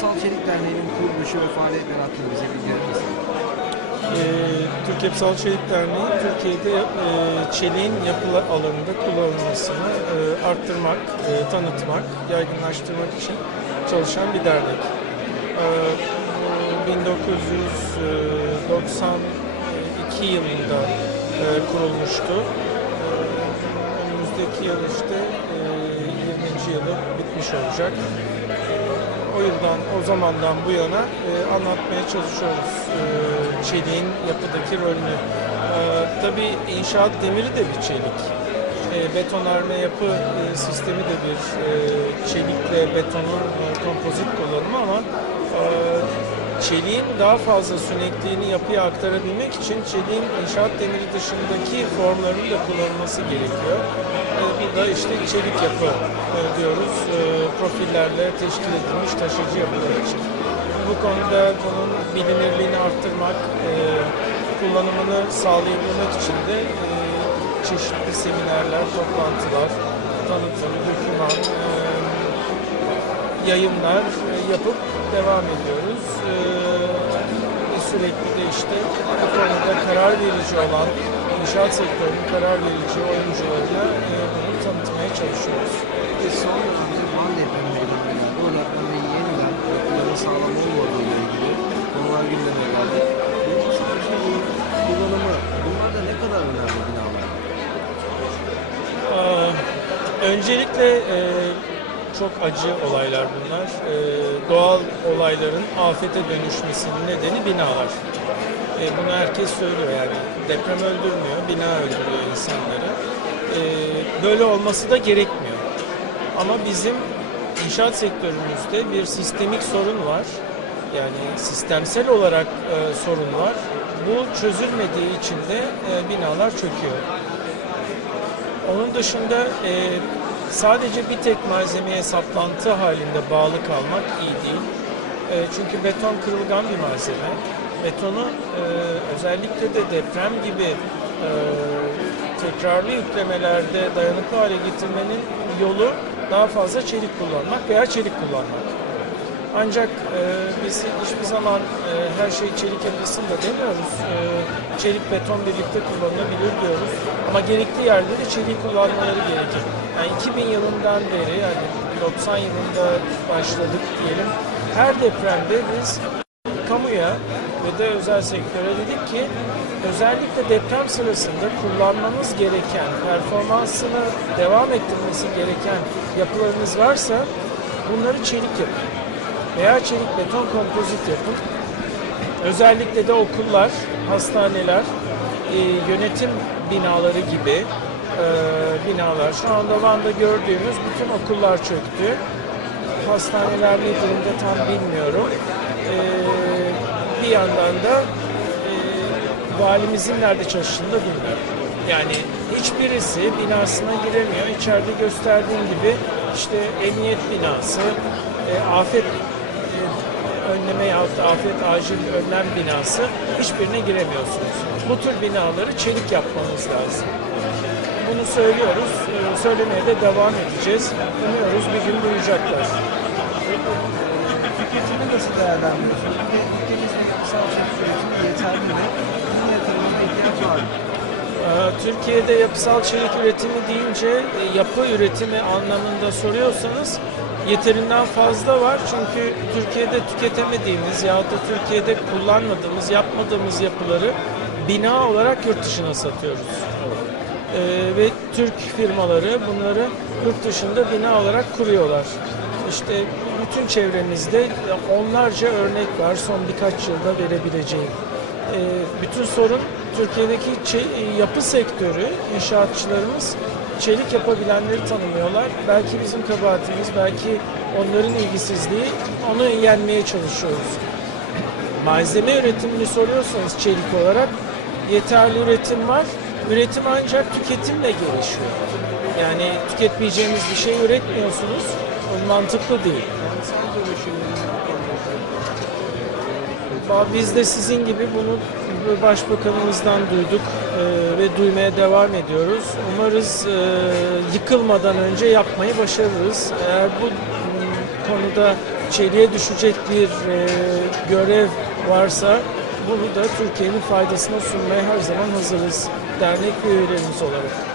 Sal Çelik Derneği'nin kuruluşu ve faaliyetleri hakkında bize bilgi misin? Ee, Türkiye Yapısal Çelik Derneği Türkiye'de e, çeliğin yapı alanında kullanılmasını e, arttırmak, e, tanıtmak, yaygınlaştırmak için çalışan bir dernek. Ee, bu 1992 yılında e, kurulmuştu. Ee, Önümüzdeki yıl işte e, 20. yılı bitmiş olacak. Yıldan, o zamandan bu yana e, anlatmaya çalışıyoruz e, çeliğin yapıdaki rolünü. E, tabii inşaat demiri de bir çelik. E, betonarme yapı e, sistemi de bir e, çelikle betonun e, kompozit kullanımı ama e, çeliğin daha fazla sünekliğini yapıya aktarabilmek için çeliğin inşaat demiri dışındaki formlarının da kullanılması gerekiyor. De işte çelik yapı e, diyoruz. E, profillerle teşkil edilmiş taşıyıcı yapılar için. Bu konuda bunun bilinirliğini arttırmak, e, kullanımını sağlayabilmek için de çeşitli seminerler, toplantılar, tanıtım, doküman, yayınlar yapıp devam ediyoruz. Sürekli de işte bu konuda karar verici olan inşaat sektörünün karar verici oyuncularına e, bunu tanıtmaya çalışıyoruz. Ve son bizim Van ilgili oynatmanın yeniden yapıların sağlam olmadığı ile ilgili konular gündeme geldi. Bu çeliğin kullanımı bunlar da ne kadar önemli binalar? Aa, Öncelikle e, çok acı olaylar bunlar. E, doğal olayların afete dönüşmesinin nedeni binalar. E, bunu herkes söylüyor yani deprem öldürmüyor, bina öldürüyor insanları. E, böyle olması da gerekmiyor. Ama bizim inşaat sektörümüzde bir sistemik sorun var. Yani sistemsel olarak e, sorun var. Bu çözülmediği için de e, binalar çöküyor. Onun dışında e, sadece bir tek malzemeye saplantı halinde bağlı kalmak iyi değil. E, çünkü beton kırılgan bir malzeme. Betonu e, özellikle de deprem gibi e, tekrarlı yüklemelerde dayanıklı hale getirmenin yolu daha fazla çelik kullanmak veya çelik kullanmak. Ancak e, biz hiçbir zaman e, her şey çelik yapılsın da demiyoruz. E, çelik beton birlikte kullanılabilir diyoruz. Ama gerekli yerde de çelik kullanmaları gerekir. Yani 2000 yılından beri yani 90 yılında başladık diyelim. Her depremde biz kamuya ve de özel sektöre dedik ki özellikle deprem sırasında kullanmanız gereken, performansını devam ettirmesi gereken yapılarınız varsa bunları çelik yapın veya çelik beton kompozit yapın. Özellikle de okullar, hastaneler, e, yönetim binaları gibi e, binalar. Şu anda Van'da gördüğümüz bütün okullar çöktü. Hastaneler ne durumda tam bilmiyorum. E, bir yandan da e, valimizin nerede çalıştığını da bilmiyorum. Yani hiçbirisi binasına giremiyor. İçeride gösterdiğim gibi işte emniyet binası, e, afet önleme yahut afet acil önlem binası hiçbirine giremiyorsunuz. Bu tür binaları çelik yapmamız lazım. Bunu söylüyoruz, e, söylemeye de devam edeceğiz. Umuyoruz bir gün duyacaklar. Tüketimi nasıl değerlendiriyorsunuz? Sal çelik üretimi yeterli mi? Bunun yatırımına ihtiyaç var mı? Ee, Türkiye'de yapısal çelik üretimi deyince e, yapı üretimi anlamında soruyorsanız yeterinden fazla var. Çünkü Türkiye'de tüketemediğimiz ya da Türkiye'de kullanmadığımız, yapmadığımız yapıları bina olarak yurt dışına satıyoruz. Ee, ve Türk firmaları bunları yurt dışında bina olarak kuruyorlar. İşte bütün çevremizde onlarca örnek var son birkaç yılda verebileceğim. Ee, bütün sorun Türkiye'deki çe- yapı sektörü, inşaatçılarımız çelik yapabilenleri tanımıyorlar. Belki bizim kabahatimiz, belki onların ilgisizliği. Onu yenmeye çalışıyoruz. Malzeme üretimini soruyorsanız çelik olarak yeterli üretim var. Üretim ancak tüketimle gelişiyor. Yani tüketmeyeceğiniz bir şey üretmiyorsunuz. O mantıklı değil. Biz de sizin gibi bunu başbakanımızdan duyduk e, ve duymaya devam ediyoruz. Umarız e, yıkılmadan önce yapmayı başarırız. Eğer bu konuda çeliğe düşecek bir e, görev varsa bunu da Türkiye'nin faydasına sunmaya her zaman hazırız dernek üyelerimiz olarak.